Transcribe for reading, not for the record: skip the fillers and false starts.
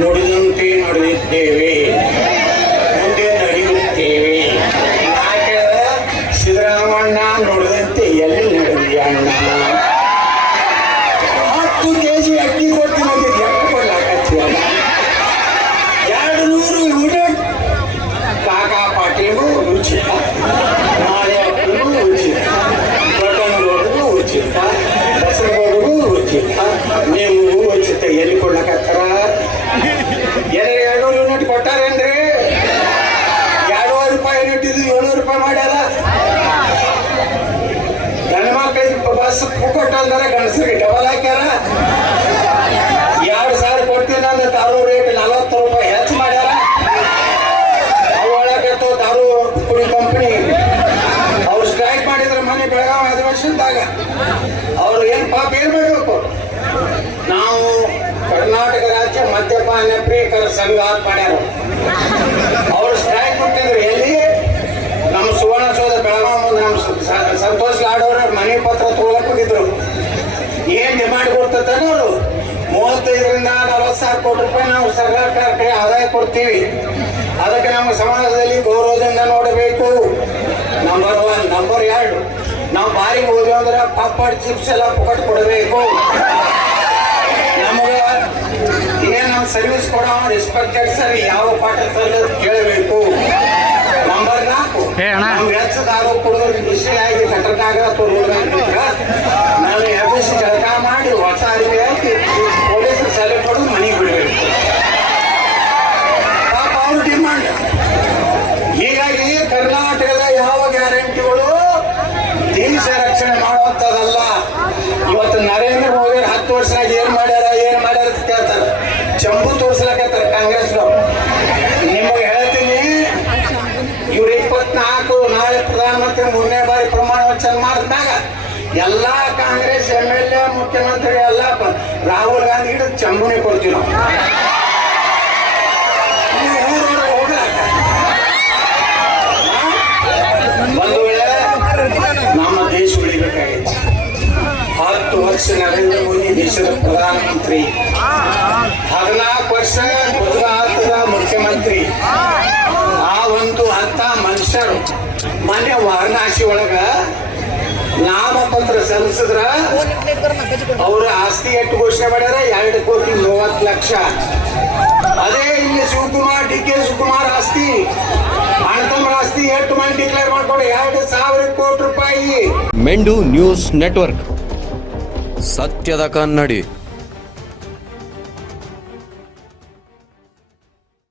ನುಡಿದಂತೆ ನಡೆಯುತ್ತೇವೆ, ಮುಂದೆ ನಡೆಯುತ್ತೇವೆ. ಯಾಕೆ ಸಿದ್ದರಾಮಣ್ಣ ನುಡಿದಂತೆ ಎಲ್ಲಿ ನಡೆದಿ ಅಣ್ಣ? 10 kg ಅಕ್ಕಿ ಕೊಡ್ತೀನಿ ಅಂತ ಎಷ್ಟು ಕೊಡ್ಲಾಕತ್ತೀವಲ್ಲ? 200 ಯೂನಿಟ್ ಕಾಕಾ ಪಾಟೀಲ್ಗೂ ಉಚಿತ, ನಾಳೆ ಅಕ್ಕೂ ಉಚಿತ, ಬಟನ್ ರೋಡ್ಗೂ ಉಚಿತ, ಬಸವಗೌಡಗೂ ಉಚಿತ, ನಿಮಗೂ ಉಚಿತ. ಎಲ್ಲಿ ಕೊಡ್ಲಕತ್ತಾರ? 200 ಯೂನಿಟ್ ಕೊಟ್ಟಾರೇನ್ರಿ? 2,500 ರೂಪಾಯಿ ಯೂನಿಟ್ ಇದು 700 ರೂಪಾಯಿ ಮಾಡ್ಯಾರ. ಗಂಡ ಮಕ್ಕಳಿಗೆ ಬಸ್ ಕೊಟ್ಟು ಅಂದಾರ, ಗಂಡಸರಿಗೆ ಡಬಲ್ ಹಾಕ್ಯಾರ. 2,000 ಕೊಡ್ತೀನಿ ಅಂದ್ರೆ ದಾರು ರೇಟ್ 40 ರೂಪಾಯಿ ಹೆಚ್ಚು ಮಾಡ್ಯಾರ. ಅವಳಕತ್ತು ದಾರು ಕುಡಿ ಕಂಪನಿ ಅವ್ರು ಸ್ಟ್ರೈಕ್ ಮಾಡಿದ್ರೆ ಮನೆ ಬೆಳಗಾವಿ ಅಧಿವೇಶನದಾಗ ಅವ್ರು ಏನ್ ಪಾಪ ಏರ್ಬೇಕು? ನಾವು ಕರ್ನಾಟಕ ರಾಜ್ಯ ಮದ್ಯಪಾನ ಪ್ರಿಯಕರ ಸಂಘ ಮಾಡ್ಯಾರ. ಅವ್ರು ಸ್ಟ್ರೈಕ್ ಕೊಟ್ಟಿದ್ರು ಎಲ್ಲಿ? ನಮ್ಮ ಸುವರ್ಣಸೌಧ ಬೆಳಗಾವಿ ಮುಂದೆ ನಮ್ಮ ಸಂತೋಷ್ ಲಾಡ್ ಅವ್ರ ಮನೆ ಪತ್ರ ತಗೊಳಕ್ ಹೋಗಿದ್ರು. ಏನ್ ಡಿಮಾಂಡ್ ಕೊಡ್ತದೆ ಅವರು? 35ರಿಂದ 40,000 ಕೋಟಿ ರೂಪಾಯಿ ನಾವು ಸರ್ಕಾರಕ್ಕೆ ಆದಾಯ ಕೊಡ್ತೀವಿ. ಅದಕ್ಕೆ ನಮ್ಮ ಸಮಾಜದಲ್ಲಿ ಗೌರವದಿಂದ ನೋಡಬೇಕು. ನಂಬರ್ 1. ನಂಬರ್ 2, ನಾವು ಬಾರಿಗೆ ಹೋದ್ವಿ ಅಂದ್ರೆ ಪಾಪಡ್ ಚಿಪ್ಸ್ ಎಲ್ಲ ಪುಕಟ್ ಕೊಡಬೇಕು. ನಮಗ ಏನ್ ನಾವು ಸರ್ವಿಸ್ ಕೊಡೋ ರೆಸ್ಪೆಕ್ಟೆಡ್ ಸರ್ ಯಾವ ಪಾಠ ಕೇಳಬೇಕು. ನಂಬರ್ 4, ನಾವು ಹೆಚ್ಚು ದಾರು ಕುಡಿದ್ರೆ ಬಿಸಿಯಾಗಿ ಕಟ್ಟಡದಾಗ ನಾನು ಎಬ್ಬಿಸಿ ಜಳಕ ಮಾಡಿ ಹೊಸ ಅರಿವಿ ಹಾಕಿ ಪೊಲೀಸರು ಸಲಹೆ ಕೊಡೋದು ಮನೆಗೆ ಬಿಡಬೇಕು. ಪಾಪ ಅವ್ರ ಡಿಮಾಂಡ್. ಹೀಗಾಗಿ ಕರ್ನಾಟಕದ ಯಾವ ಗ್ಯಾರಂಟಿಗಳು ದೇಶ ರಕ್ಷಣೆ ಮಾಡುವಂಥದ್ದಲ್ಲ. ಇವತ್ತು ನರೇಂದ್ರ ಮೋದಿ 10 ವರ್ಷದಾಗ ಏನ್ ಮಾಡ್ಯಾರ ಅಂತ ಕೇಳ್ತಾರೆ. ಚಂಬು ತೋರಿಸ್ಲಕತ್ತಾರ ಕಾಂಗ್ರೆಸ್ನವ್ರು. ನಿಮಗೆ ಹೇಳ್ತೀನಿ, ಇವ್ರು 24 ನಾಳೆ ಪ್ರಧಾನಮಂತ್ರಿ 3ನೇ ಬಾರಿ ಪ್ರಮಾಣ ವಚನ ಮಾಡಿದಾಗ ಎಲ್ಲಾ ಕಾಂಗ್ರೆಸ್ MLA ಮುಖ್ಯಮಂತ್ರಿ ಎಲ್ಲ ರಾಹುಲ್ ಗಾಂಧಿ ಹಿಡಿದು ಚಂಬುನೇ ಕೊಡ್ತೀವಿ ನಾವು. ಒಂದು ವೇಳೆ ನಮ್ಮ ದೇಶ ಉಳಿಬೇಕಾಗಿತ್ತು. 10 ವರ್ಷ ನರೇಂದ್ರ ಮೋದಿ ದೇಶದ ಪ್ರಧಾನಮಂತ್ರಿ, 14 ವರ್ಷ ಗುಜರಾತದ ಮುಖ್ಯಮಂತ್ರಿ. ಆ ಒಂದು ಅಂತ ಮನುಷ್ಯರು ಮೊನ್ನೆ ವಾರಣಾಸಿ ಒಳಗ ನಾಮಪತ್ರ ಸಲ್ಲಿಸಿದ್ರ ಅವ್ರ ಆಸ್ತಿ ಎಷ್ಟು ಘೋಷಣೆ ಮಾಡ್ಯಾರ? 2,30,00,000. ಅದೇ ಇಲ್ಲಿ ಶಿವಕುಮಾರ್ DK ಶಿವಕುಮಾರ್ ಆಸ್ತಿ, ಅಣ್ಣತಮ್ಮರ ಆಸ್ತಿ ಎಷ್ಟು ಮಂದಿ ಡಿಕ್ಲೇರ್ ಮಾಡ್ಕೊಂಡು 2,000 ಕೋಟಿ ರೂಪಾಯಿ. ಮೆಂಡು ನ್ಯೂಸ್ ನೆಟ್ವರ್ಕ್, ಸತ್ಯದ ಕನ್ನಡಿ.